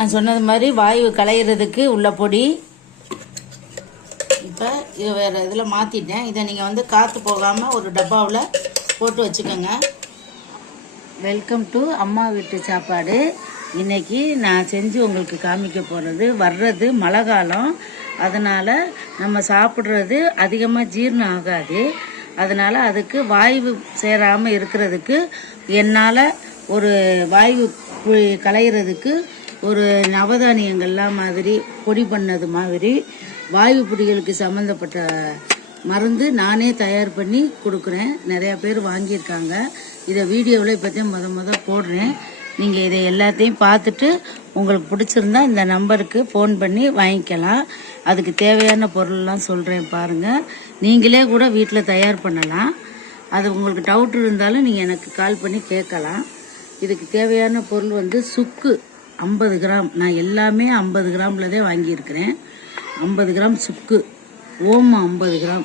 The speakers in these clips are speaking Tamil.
நான் சொன்னது மாதிரி வாயு களையிறதுக்கு உள்ள பொடி. இப்போ இதை வேறு இதில் மாற்றிட்டேன் இதை நீங்கள் வந்து காற்று போகாமல் ஒரு டப்பாவில் போட்டு வச்சுக்கோங்க. வெல்கம் டு அம்மா வீட்டு சாப்பாடு. இன்றைக்கி நான் செஞ்சு உங்களுக்கு காமிக்க போகிறது வர்றது மழை காலம். அதனால் நம்ம சாப்பிட்றது அதிகமாக ஜீரணம் ஆகாது. அதனால் அதுக்கு வாய்வு சேராமல் இருக்கிறதுக்கு என்னால் ஒரு வாய்வு களையிறதுக்கு ஒரு நவதானியங்கள்லாம் மாதிரி பொடி பண்ணது மாதிரி வாயு பிடிகளுக்கு சம்மந்தப்பட்ட மருந்து நானே தயார் பண்ணி கொடுக்குறேன். நிறையா பேர் வாங்கியிருக்காங்க. இதை வீடியோவில் இப்போத்தையும் முத முத போடுறேன். நீங்கள் இதை எல்லாத்தையும் பார்த்துட்டு உங்களுக்கு பிடிச்சிருந்தா இந்த நம்பருக்கு ஃபோன் பண்ணி வாங்கிக்கலாம். அதுக்கு தேவையான பொருள்லாம் சொல்கிறேன் பாருங்கள் நீங்களே கூட வீட்டில் தயார் பண்ணலாம். அது உங்களுக்கு டவுட் இருந்தாலும் நீங்கள் எனக்கு கால் பண்ணி கேட்கலாம். இதுக்கு தேவையான பொருள் வந்து சுக்கு. ஐம்பது கிராம் நான் எல்லாமே ஐம்பது கிராமில் தான் வாங்கியிருக்கிறேன். ஐம்பது கிராம் சுக்கு ஓமம் ஐம்பது கிராம்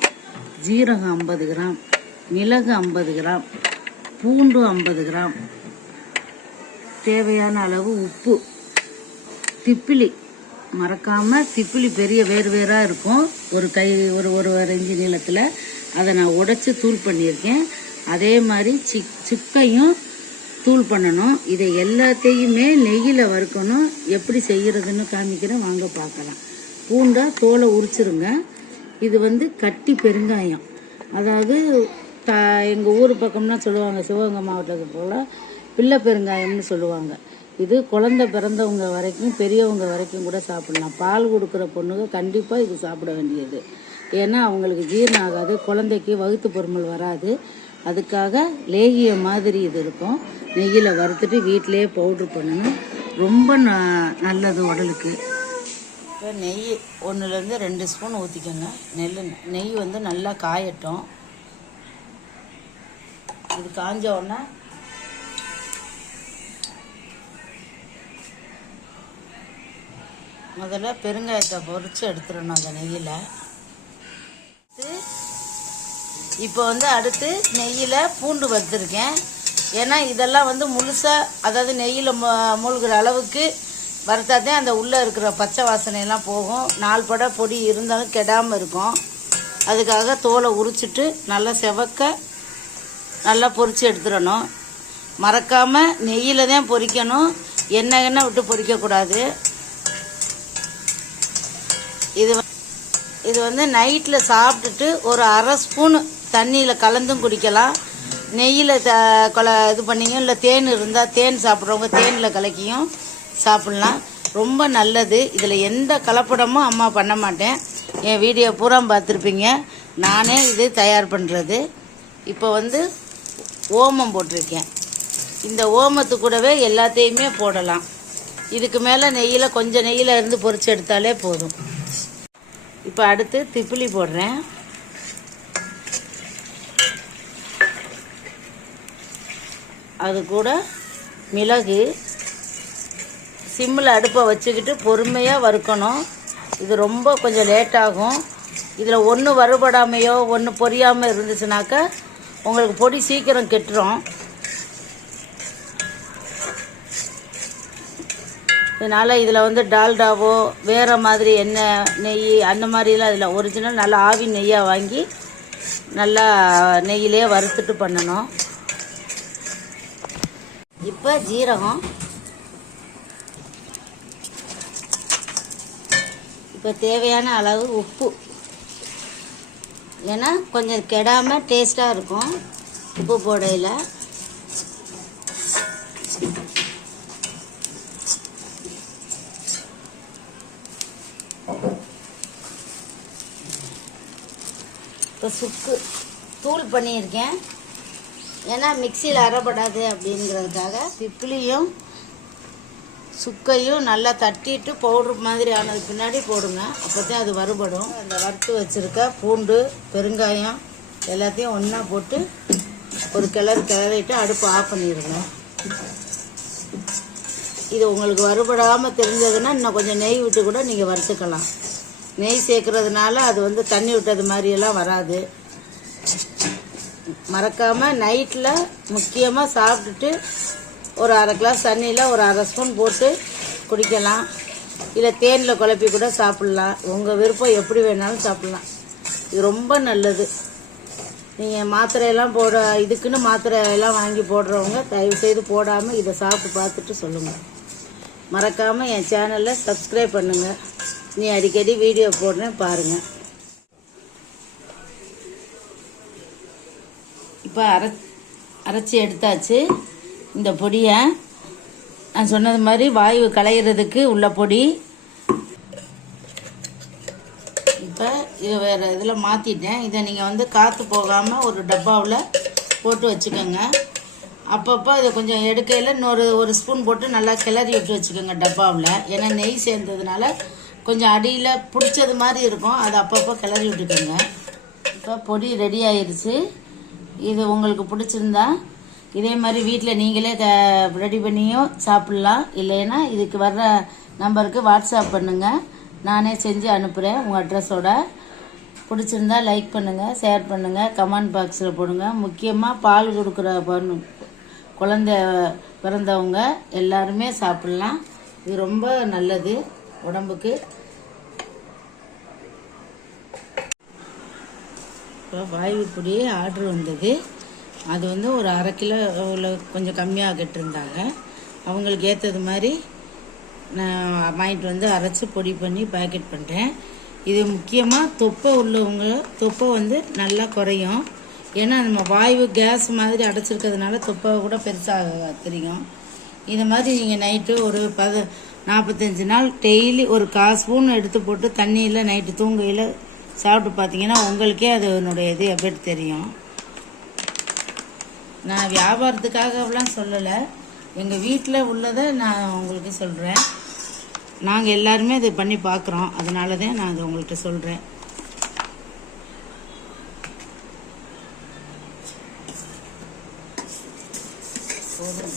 ஜீரகம் ஐம்பது கிராம் மிளகு ஐம்பது கிராம் பூண்டு ஐம்பது கிராம் தேவையான அளவு உப்பு திப்பிலி. மறக்காமல் திப்பிலி பெரிய வேறு வேறாக இருக்கும். ஒரு கை ஒரு ஒரு இஞ்சி நீளத்தில். அதை நான் உடச்சி தூள் பண்ணியிருக்கேன். அதே மாதிரி சிக் சிக்கையும் தூள் பண்ணணும். இதை எல்லாத்தையுமே நெய்யில் வறுக்கணும். எப்படி செய்கிறதுன்னு காமிக்கிறேன். வாங்க பார்க்கலாம். பூண்டா தோலை உரிச்சிருங்க. இது வந்து கட்டி பெருங்காயம். அதாவது த எங்கள் ஊர் பக்கம்னா சொல்லுவாங்க சிவகங்கை மாவட்டத்தை போல் பிள்ளை பெருங்காயம்னு சொல்லுவாங்க. இது குழந்தை பிறந்தவங்க வரைக்கும் பெரியவங்க வரைக்கும் கூட சாப்பிடலாம். பால் கொடுக்குற பொண்ணுங்க கண்டிப்பாக இது சாப்பிட வேண்டியது. ஏன்னா அவங்களுக்கு ஜீரணம் ஆகாது. குழந்தைக்கு வகுத்து பொறுமல் வராது. அதுக்காக லேகிய மாதிரி இது இருக்கும். நெய்யில் வறுத்துட்டு வீட்டிலேயே பவுட்ரு பண்ணணும் ரொம்ப ந- நல்லது உடலுக்கு. இப்போ நெய் ஒன்றுலேருந்து ரெண்டு ஸ்பூன் ஊற்றிக்கோங்க நெல் நெய் வந்து நல்லா காயட்டும். இது காஞ்ச உடனே முதல்ல பெருங்காயத்தை பொறிச்சு எடுத்துடணும் அந்த நெய்யில். இப்போ வந்து அடுத்து நெய்யில் பூண்டு வறுத்துருக்கேன். ஏன்னா இதெல்லாம் வந்து முழுசாக அதாவது நெய்யில் மூழ்கிற அளவுக்கு வறுத்தாதே அந்த உள்ளே இருக்கிற பச்சை வாசனையெல்லாம் போகும். நாலு பட பொடி இருந்தாலும் கெடாமல் இருக்கும். அதுக்காக தோலை உரிச்சிட்டு நல்லா செவக்க நல்லா பொரித்து எடுத்துடணும். மறக்காமல் நெய்யில் தான் பொரிக்கணும். எண்ணெய் எண்ணெய் விட்டு பொரிக்கக்கூடாது. இது இது வந்து நைட்டில் சாப்பிட்டுட்டு ஒரு அரை ஸ்பூனு தண்ணியில் கலந்தும் குடிக்கலாம். நெய்யில் த கொல இது பண்ணிங்க இல்லை தேன் இருந்தால் தேன் சாப்பிட்றவங்க தேனில் கலக்கியும் சாப்பிட்லாம். ரொம்ப நல்லது. இதில் எந்த கலப்படமும் அம்மா பண்ண மாட்டேன். என் வீடியோ பூரா பார்த்துருப்பீங்க. நானே இது தயார் பண்ணுறது இப்போ வந்து ஓமம் போட்டிருக்கேன். இந்த ஓமத்து கூடவே எல்லாத்தையுமே போடலாம். இதுக்கு மேலே நெய்யில் கொஞ்சம் நெய்யில் இருந்து பொறிச்சு எடுத்தாலே போதும். இப்போ அடுத்து திப்பிலி போடுறேன். அது கூட மிளகு சிம்மில் அடுப்பை வச்சுக்கிட்டு பொறுமையாக வறுக்கணும். இது ரொம்ப கொஞ்சம் லேட்டாகும். இதில் ஒன்று வறுபடாமையோ ஒன்று பொரியாமல் இருந்துச்சுனாக்கா உங்களுக்கு பொடி சீக்கிரம் கெட்டுரும். இதனால் இதில் வந்து டால்டாவோ வேறு மாதிரி எண்ணெய் நெய் அந்த மாதிரிலாம் இதில் ஒரிஜினல் நல்லா ஆவி நெய்யாக வாங்கி நல்லா நெய்யிலே வறுத்துட்டு பண்ணணும். இப்போ ஜீரகம். இப்போ தேவையான அளவு உப்பு. ஏன்னா கொஞ்சம் கெடாமல் டேஸ்ட்டாக இருக்கும் உப்பு போடையில். இப்போ சுக்கு தூள் பண்ணியிருக்கேன். ஏன்னா மிக்சியில் அறப்படாது அப்படிங்கிறதுக்காக பிப்பிலியும் சுக்கையும் நல்லா தட்டிட்டு பவுடர் மாதிரி ஆனது பின்னாடி போடுங்க. அப்போ தான் அது வறுபடும். அந்த வறுத்து வச்சுருக்க பூண்டு பெருங்காயம் எல்லாத்தையும் ஒன்றா போட்டு ஒரு கிளறு கிளறிட்டு அடுப்பு ஆஃப் பண்ணிடுங்க இது உங்களுக்கு வறுபடாமல் தெரிஞ்சதுன்னா இன்னும் கொஞ்சம் நெய் விட்டு கூட நீங்கள் வறுத்துக்கலாம். நெய் சேர்க்குறதுனால அது வந்து தண்ணி விட்டது மாதிரியெல்லாம் வராது. மறக்காமல் நைட்டில் முக்கியமாக சாப்பிட்டுட்டு ஒரு அரை கிளாஸ் தண்ணியில் ஒரு அரை ஸ்பூன் போட்டு குடிக்கலாம். இல்லை தேனில் குழப்பி கூட சாப்பிட்லாம். உங்கள் விருப்பம் எப்படி வேணாலும் சாப்பிட்லாம். இது ரொம்ப நல்லது. நீங்கள் மாத்திரையெல்லாம் போட இதுக்குன்னு மாத்திரை எல்லாம் வாங்கி போடுறவங்க தயவு செய்து போடாமல் இதை சாப்பிட்டு பார்த்துட்டு சொல்லுங்கள் மறக்காமல் என் சேனலை சப்ஸ்கிரைப் பண்ணுங்கள் நீ அடிக்கடி வீடியோ போடுறேன் பாருங்கள் இப்போ அரை அரைச்சி எடுத்தாச்சு. இந்த பொடியை நான் சொன்னது மாதிரி வாயு களையிறதுக்கு உள்ள பொடி. இப்போ இதை வேறு இதில் மாற்றிட்டேன் இதை நீங்கள் வந்து காற்று போகாமல் ஒரு டப்பாவில் போட்டு வச்சுக்கோங்க. அப்பப்போ இதை கொஞ்சம் எடுக்கையில் இன்னொரு ஒரு ஸ்பூன் போட்டு நல்லா கிளறி விட்டு வச்சுக்கோங்க டப்பாவில். ஏன்னா நெய் சேர்ந்ததுனால கொஞ்சம் அடியில் பிடிச்சது மாதிரி இருக்கும். அதை அப்பப்போ கிளறி விட்டுக்கோங்க. இப்போ பொடி ரெடி ஆயிடுச்சு இது உங்களுக்கு பிடிச்சிருந்தா இதே மாதிரி வீட்டில் நீங்களே ரெடி பண்ணியும் சாப்பிட்லாம். இல்லைன்னா இதுக்கு வர்ற நம்பருக்கு வாட்ஸ்அப் பண்ணுங்கள் நானே செஞ்சு அனுப்புகிறேன் உங்கள் அட்ரஸோட பிடிச்சிருந்தா லைக் பண்ணுங்கள் ஷேர் பண்ணுங்கள் கமெண்ட் பாக்ஸில் போடுங்க. முக்கியமாக பால் கொடுக்குற பண்ணு குழந்த பிறந்தவங்க எல்லாருமே சாப்பிட்லாம். இது ரொம்ப நல்லது உடம்புக்கு. இப்போ வாயு பொடி ஆர்டர் வந்தது. அது வந்து ஒரு அரை கிலோ உள்ள கொஞ்சம் கம்மியாக கேட்டிருந்தாங்க அவங்களுக்கு ஏற்றது மாதிரி நான் வாங்கிட்டு வந்து அரைச்சி பொடி பண்ணி பேக்கெட் பண்ணுறேன் இது முக்கியமாக தொப்பை உள்ளவங்க தொப்பை வந்து நல்லா குறையும். ஏன்னா நம்ம வாயு கேஸ் மாதிரி அடைச்சிருக்கிறதுனால தொப்பை கூட பெருசாக தெரியும். இது மாதிரி நீங்கள் நைட்டு ஒரு பத நாற்பத்தஞ்சு நாள் டெய்லி ஒரு கால் ஸ்பூன் எடுத்து போட்டு தண்ணியில் நைட்டு தூங்கையில் சாப்பிட்டு பார்த்தீங்கன்னா உங்களுக்கே அதனுடைய இது எப்படி தெரியும். நான் வியாபாரத்துக்காகலாம் சொல்லலை. எங்கள் வீட்டில் உள்ளதை நான் உங்களுக்கு சொல்கிறேன் நாங்கள் எல்லாருமே இது பண்ணி பார்க்குறோம். அதனால தான் நான் அதை உங்கள்கிட்ட சொல்கிறேன் போதும்.